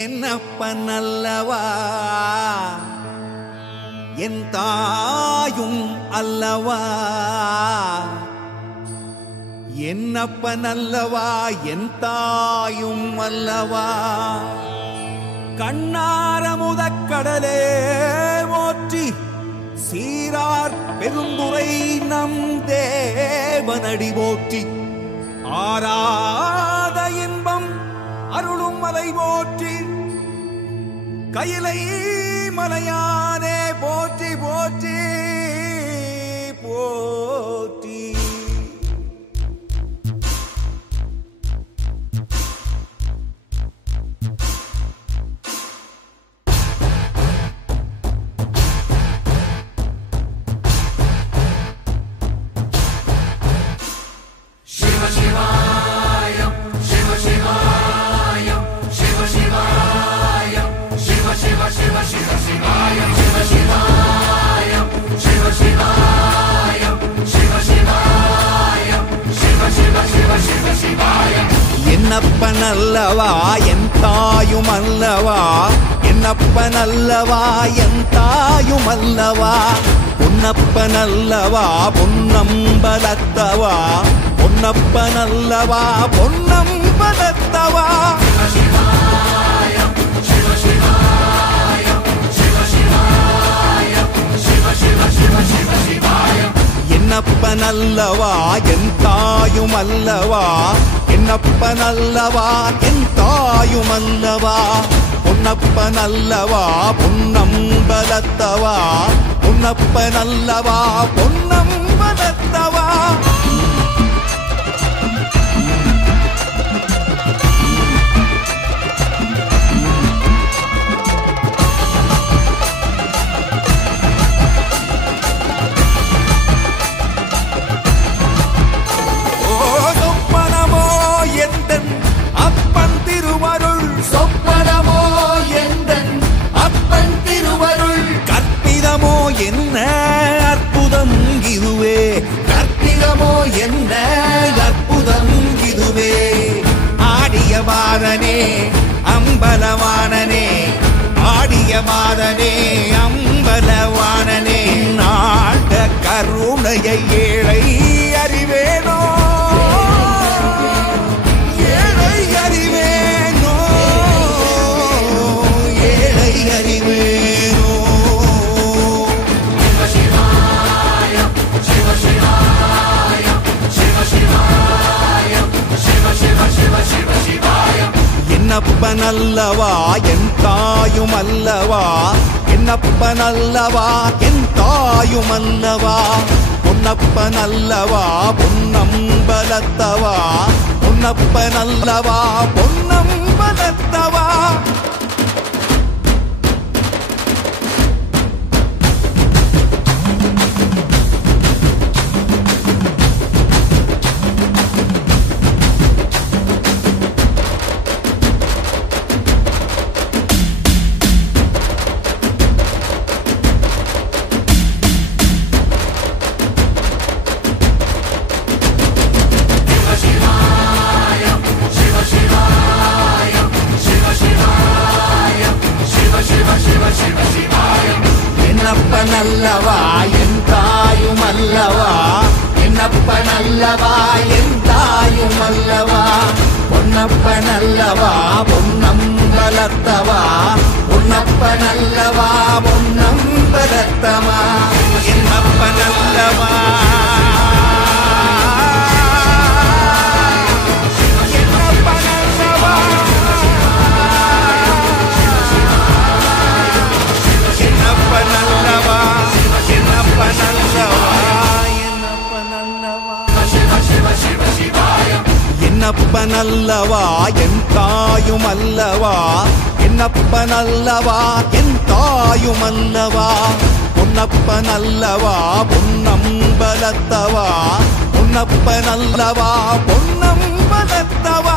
என்னப்பனல்லவா என் தாயும் அல்லவா என்னப்பனல்லவா என் தாயும் அல்லவா கண்ணாரமுதக்கடலே போற்றி சீரார் பெருந்துரை நம் தேவனடி போற்றி ஆராத இன்பம் அருளும் மலை போற்றி கையிலை மலையானே போற்றி போற்றி போற்றி शिव शिवाय शिव शिवाय शिव शिवाय शिव शिव शिव शिव शिवाय शिव शिवाय शिव शिवाय शिव शिवाय शिव शिव शिव शिव शिवाय என்னப்பனல்லவா என் தாயும் அல்லவா என்னப்பனல்லவா என் தாயும் அல்லவா பொன்னப்பனல்லவா பொன்னம்பலத்தவா பொன்னப்பனல்லவா பொன்னம்பலத்தவா शिव शिवाय शिव शिवाय शिव शिव शिव शिव शिवाय என்னப்பனல்லவா என் தாயும் அல்லவா என்னப்பனல்லவா என் தாயும் அல்லவா பொன்னப்பனல்லவா பொன்னம்பலத்தவா பொன்னப்பனல்லவா பொன்னம்பலத்தவா என்ன அற்புதம் இதுவே கற்பிதமோ என்ன அற்புதம் இதுவே ஆடிய மாதனே அம்பலவானனே ஆடிய மாதனே அம்பலவானனே நாட கருணையை ஏழை அறிவேனோ ஏழை அறிவேனோ ஏழை அறிவேனோ என்னப்பனல்லவா என் தாயும் அல்லவா என்னப்பனல்லவா என் தாயும் அல்லவா பொன்னப்பனல்லவா பொன்னம்பலத்தவா பொன்னப்பனல்லவா பொன்னம்பலத்தவா என்னப்பனல்லவா என் தாயும் அல்லவா என்னப்பனல்லவா என் தாயும் அல்லவா பொன்னப்பனல்லவா பொன்னம்பலத்தவா பொன்னப்பனல்லவா பொன்னம்பலத்தவா என்னப்பனல்லவா என்னப்பனல்லவா என் தாயும் அல்லவா என்னப்பனல்லவா என் தாயும் அல்லவா பொன்னப்பனல்லவா பொன்னம்பலத்தவா பொன்னப்பனல்லவா பொன்னம்பலத்தவா